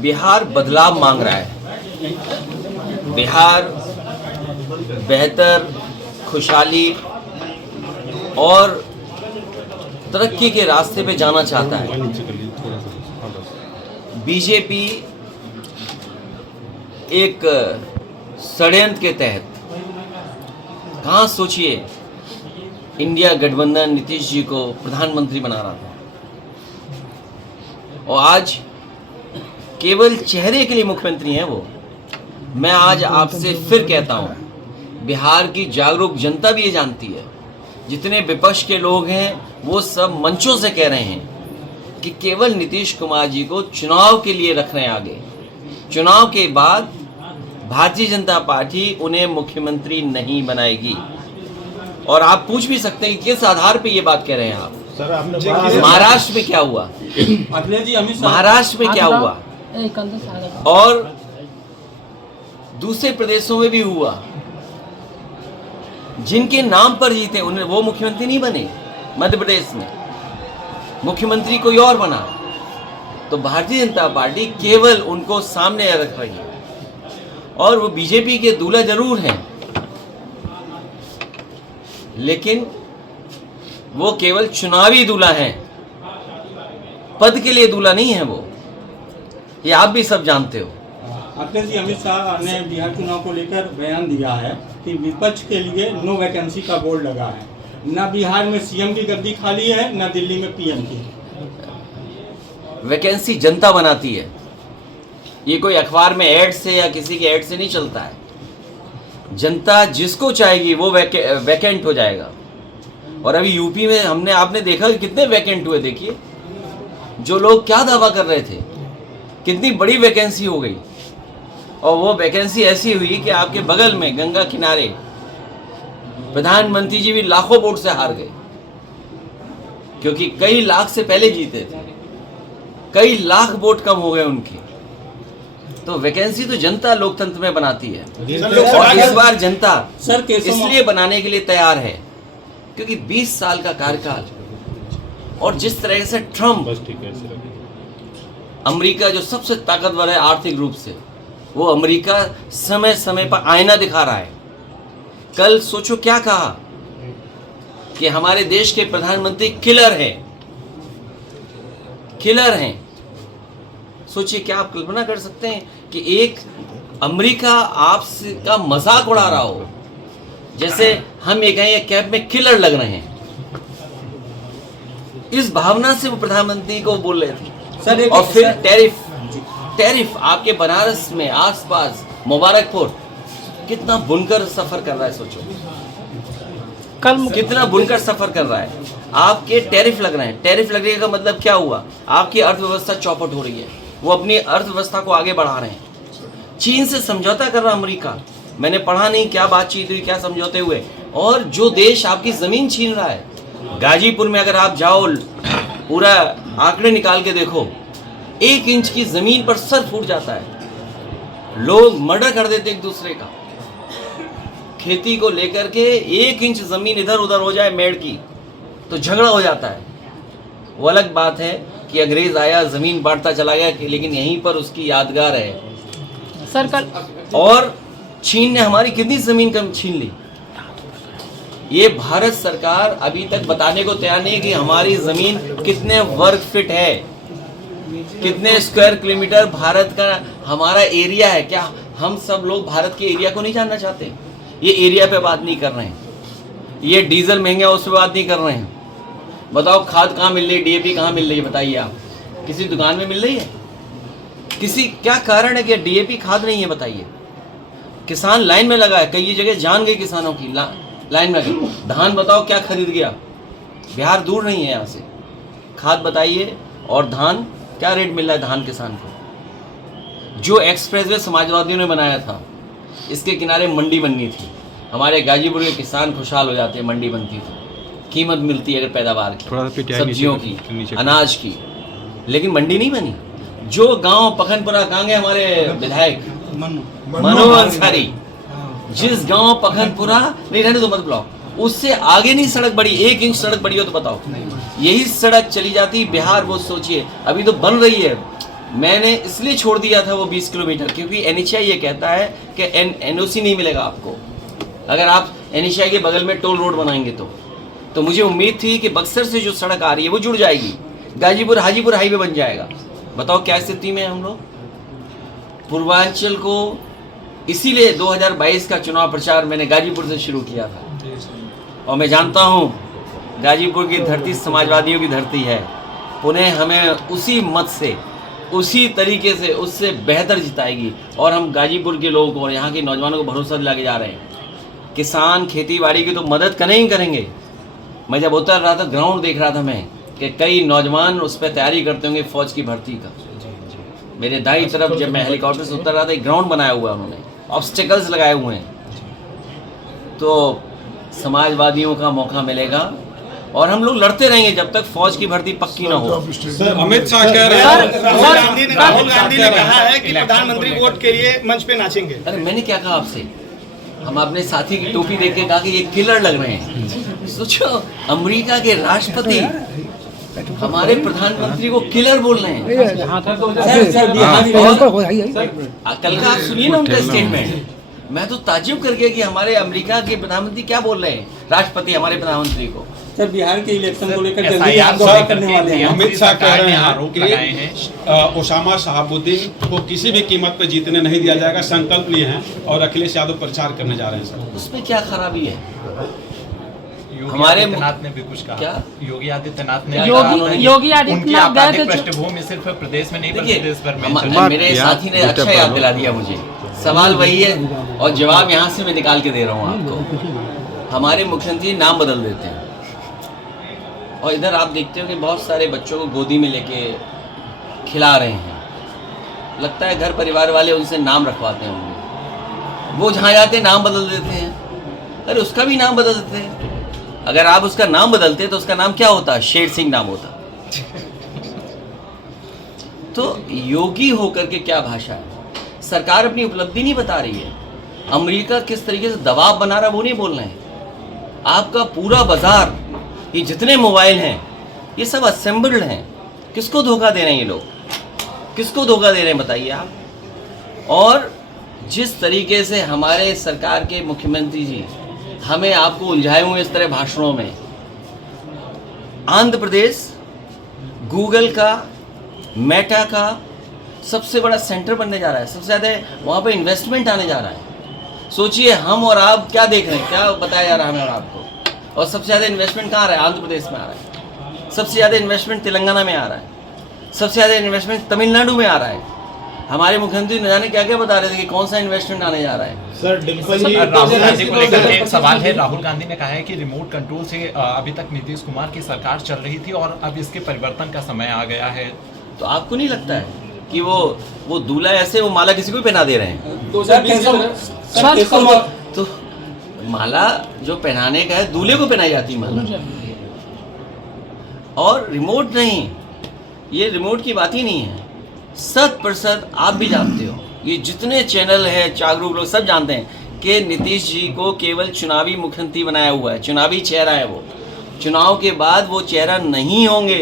बिहार बदलाव मांग रहा है। बिहार बेहतर, खुशहाली और तरक्की के रास्ते पे जाना चाहता है। बीजेपी एक षड्यंत्र के तहत, कहाँ सोचिए, इंडिया गठबंधन नीतीश जी को प्रधानमंत्री बना रहा था और आज केवल चेहरे के लिए मुख्यमंत्री हैं वो। मैं आज आपसे फिर कहता हूं, बिहार की जागरूक जनता भी ये जानती है, जितने विपक्ष के लोग हैं वो सब मंचों से कह रहे हैं कि केवल नीतीश कुमार जी को चुनाव के लिए रख रहे हैं आगे। चुनाव के बाद भारतीय जनता पार्टी उन्हें मुख्यमंत्री नहीं बनाएगी। और आप पूछ भी सकते हैं कि किस आधार पे ये बात कह रहे हैं आप। सर, आपने महाराष्ट्र में क्या हुआ, महाराष्ट्र में क्या हुआ और दूसरे प्रदेशों में भी हुआ, जिनके नाम पर जीते उन्हें वो मुख्यमंत्री नहीं बने। मध्य प्रदेश में मुख्यमंत्री कोई और बना। तो भारतीय जनता पार्टी केवल उनको सामने रख रही है और वो बीजेपी के दूल्हा जरूर हैं, लेकिन वो केवल चुनावी दूल्हा हैं, पद के लिए दूल्हा नहीं है वो। ये आप भी सब जानते हो। अखिलेश जी, अमित शाह ने बिहार चुनाव को लेकर बयान दिया है कि विपक्ष के लिए नो वैकेंसी का बोर्ड लगा है। न बिहार में सीएम की गद्दी खाली है, न दिल्ली में पीएम की। वैकेंसी जनता बनाती है, ये कोई अखबार में ऐड से या किसी के ऐड से नहीं चलता है। जनता जिसको चाहेगी वो वैकेंट हो जाएगा। और अभी यूपी में आपने देखा कि कितने वैकेंट हुए। देखिए, जो लोग क्या दावा कर रहे थे, कितनी बड़ी वैकेंसी हो गई। और वो वैकेंसी ऐसी हुई कि आपके बगल में गंगा किनारे प्रधानमंत्री जी भी लाखों वोट से हार गए, क्योंकि कई लाख से पहले जीते थे, कई लाख वोट कम हो गए उनके। तो वैकेंसी तो जनता लोकतंत्र में बनाती है और इस बार जनता इसलिए बनाने के लिए तैयार है क्योंकि 20 साल का कार्यकाल और जिस तरह से ट्रम्प, अमेरिका जो सबसे ताकतवर है आर्थिक रूप से, वो अमेरिका समय समय पर आईना दिखा रहा है। कल सोचो क्या कहा कि हमारे देश के प्रधानमंत्री किलर हैं, किलर हैं। सोचिए, क्या आप कल्पना कर सकते हैं कि एक अमेरिका आपका मजाक उड़ा रहा हो, जैसे हम ये कहें कैब में किलर लग रहे हैं। इस भावना से वो प्रधानमंत्री को बोल रहे थे। सर, और फिर टैरिफ आपके बनारस में आसपास मुबारकपुर कितना बुनकर सफर कर रहा है। सोचो कितना बुनकर सफर कर रहा है। आपके टैरिफ लग रहे हैं। टैरिफ लगने का मतलब क्या हुआ, आपकी अर्थव्यवस्था चौपट हो रही है। वो अपनी अर्थव्यवस्था को आगे बढ़ा रहे हैं। चीन से समझौता कर रहा अमेरिका। मैंने पढ़ा नहीं क्या बातचीत हुई, क्या समझौते हुए। और जो देश आपकी जमीन छीन रहा है, गाजीपुर में अगर आप जाओ, पूरा आंकड़े निकाल के देखो, 1 इंच की जमीन पर सर फूट जाता है। लोग मर्डर कर देते एक दूसरे का। खेती को लेकर के 1 इंच जमीन इधर उधर हो जाए मेड़ की तो झगड़ा हो जाता है। वो अलग बात है कि अंग्रेज आया, जमीन बांटता चला गया, लेकिन यहीं पर उसकी यादगार है। सर, कल और चीन ने हमारी कितनी जमीन कम छीन ली। ये भारत सरकार अभी तक बताने को तैयार नहीं है कि हमारी जमीन कितने वर्ग फीट है, कितने स्क्वायर किलोमीटर भारत का हमारा एरिया है। क्या हम सब लोग भारत के एरिया को नहीं जानना चाहते? ये एरिया पे बात नहीं कर रहे हैं, ये डीजल महंगा है उस पर बात नहीं कर रहे हैं। बताओ खाद कहाँ मिल रही है, डीएपी कहाँ मिल रही है? बताइए आप, किसी दुकान में मिल रही है? किसी क्या कारण है कि डीएपी खाद नहीं है? बताइए। किसान लाइन में लगा है, कई जगह जान गई किसानों की, लाइन में लगा। धान बताओ क्या खरीद गया, बिहार दूर नहीं है यहाँ से। खाद बताइए और धान क्या रेट मिल रहा है धान किसान को। जो एक्सप्रेसवे समाजवादियों ने बनाया था, इसके किनारे मंडी बननी थी। हमारे गाजीपुर के किसान खुशहाल हो जाते, मंडी बनती तो कीमत मिलती है अगर पैदावार की, सब्जियों की, अनाज की, लेकिन मंडी नहीं बनी। जो गांव पखनपुरा, कहाँ गए हमारे विधायक मनु अंसारी, जिस गांव पखनपुरा नहीं रहने दो मत ब्लॉक, उससे आगे नहीं सड़क बड़ी, 1 इंच सड़क बड़ी हो तो बताओ। यही सड़क चली जाती बिहार, वो सोचिए, अभी तो बन रही है मैंने इसलिए छोड़ दिया था वो 20 किलोमीटर, क्योंकि NHAI ये कहता है कि NOC नहीं मिलेगा आपको अगर आप NHAI के बगल में टोल रोड बनाएंगे तो मुझे उम्मीद थी कि बक्सर से जो सड़क आ रही है वो जुड़ जाएगी, गाजीपुर हाजीपुर हाईवे बन जाएगा। बताओ क्या स्थिति में हम लोग। पूर्वांचल को इसीलिए 2022 का चुनाव प्रचार मैंने गाजीपुर से शुरू किया था, और मैं जानता हूँ गाजीपुर की धरती समाजवादियों की धरती है। पुनः हमें उसी मत से, उसी तरीके से, उससे बेहतर जिताएगी, और हम गाजीपुर के लोगों को और यहाँ के नौजवानों को भरोसा दिला के जा रहे हैं। किसान खेती बाड़ी की तो मदद करें ही करेंगे। मैं जब उतर रहा था ग्राउंड देख रहा था मैं कि कई नौजवान उस पर तैयारी करते होंगे फौज की भर्ती का। मेरे दाईं तरफ जब मैं हेलीकॉप्टर से उतर रहा था एक ग्राउंड बनाया हुआ है उन्होंने, ऑब्स्टिकल्स लगाए हुए हैं। तो समाजवादियों का मौका मिलेगा और हम लोग लड़ते रहेंगे जब तक फौज की भर्ती पक्की ना हो। अमित शाह कह रहे हैं राहुल गांधी ने कहा है कि प्रधानमंत्री वोट के लिए मंच पे नाचेंगे। अरे मैंने क्या कहा आपसे? हम अपने साथी की टोपी देख के कहा कि ये किलर लग रहे हैं। सोचो, अमेरिका के राष्ट्रपति हमारे प्रधानमंत्री को किलर बोल रहे हैं। कल का आप सुनिए ना उनका स्टेटमेंट, मैं तो ताज्जुब कर गया कि हमारे अमेरिका के प्रधानमंत्री क्या बोल रहे हैं, राष्ट्रपति हमारे प्रधानमंत्री को। सर बिहार के इलेक्शन को लेकर जल्दी आप गौर करने वाले हैं। अमित शाह कह रहे हैं कि ओसामा शहाबुद्दीन को किसी भी कीमत पर जीतने नहीं दिया जाएगा, संकल्प लिए हैं, और अखिलेश यादव प्रचार करने जा रहे हैं। सर उसमें क्या खराबी है? हमारे आदित्यनाथ ने भी कुछ कहा। क्या? योगी आदित्यनाथ ने योगी आदित्यनाथ गए थे पृष्ठभूमि सिर्फ प्रदेश में नहीं बल्कि देश भर में। मेरे साथी ने अच्छा याद दिला दिया मुझे। सवाल वही है और जवाब यहाँ से मैं निकाल के दे रहा हूँ आपको। हमारे मुख्यमंत्री नाम बदल देते हैं और इधर आप देखते हो कि बहुत सारे बच्चों को गोदी में लेके खिला रहे हैं। लगता है घर परिवार वाले उनसे नाम रखवाते हैं उनमें। वो जहाँ जाते नाम बदल देते हैं। अरे उसका भी नाम बदल देते हैं। अगर आप उसका नाम बदलते तो उसका नाम क्या होता? शेर सिंह नाम होता। तो योगी होकर के क्या भाषा है? सरकार अपनी उपलब्धि नहीं बता रही है। अमेरिका किस तरीके से दबाव बना रहा वो नहीं बोल रहे हैं। आपका पूरा बाजार, ये जितने मोबाइल हैं ये सब असेंबल्ड हैं। किसको धोखा दे रहे हैं ये लोग? किसको धोखा दे रहे हैं बताइए आप? और जिस तरीके से हमारे सरकार के मुख्यमंत्री जी हमें आपको उलझाए हुए इस तरह भाषणों में, आंध्र प्रदेश गूगल का, मेटा का सबसे बड़ा सेंटर बनने जा रहा है। सबसे ज़्यादा वहाँ पे इन्वेस्टमेंट आने जा रहा है। सोचिए हम और आप क्या देख रहे हैं, क्या बताया जा रहा है हमें और आपको। और सबसे ज़्यादा इन्वेस्टमेंट कहाँ आ रहा है? आंध्र प्रदेश में आ रहा है। सबसे ज़्यादा इन्वेस्टमेंट तेलंगाना में आ रहा है। सबसे ज़्यादा इन्वेस्टमेंट तमिलनाडु में आ रहा है। हमारे मुख्यमंत्री न जाने क्या क्या बता रहे थे कि कौन सा इन्वेस्टमेंट आने जा रहा है। सर डिम्पल जी, राहुल गांधी को लेकर के एक सवाल है। राहुल गांधी ने कहा है कि रिमोट कंट्रोल से अभी तक नीतीश कुमार की सरकार चल रही थी और अब इसके परिवर्तन का समय आ गया है। तो आपको नहीं लगता है कि वो दूल्हा ऐसे वो माला किसी को भी पहना दे रहे हैं? तो माला जो पहनाने का है दूल्हे को पहनाई जाती है माला, और रिमोट नहीं। ये रिमोट की बात ही नहीं है। 100% आप भी जानते हो, ये जितने चैनल हैं जागरूक लोग सब जानते हैं कि नीतीश जी को केवल चुनावी मुख्यमंत्री बनाया हुआ है। चुनावी चेहरा है वो। चुनाव के बाद वो चेहरा नहीं होंगे।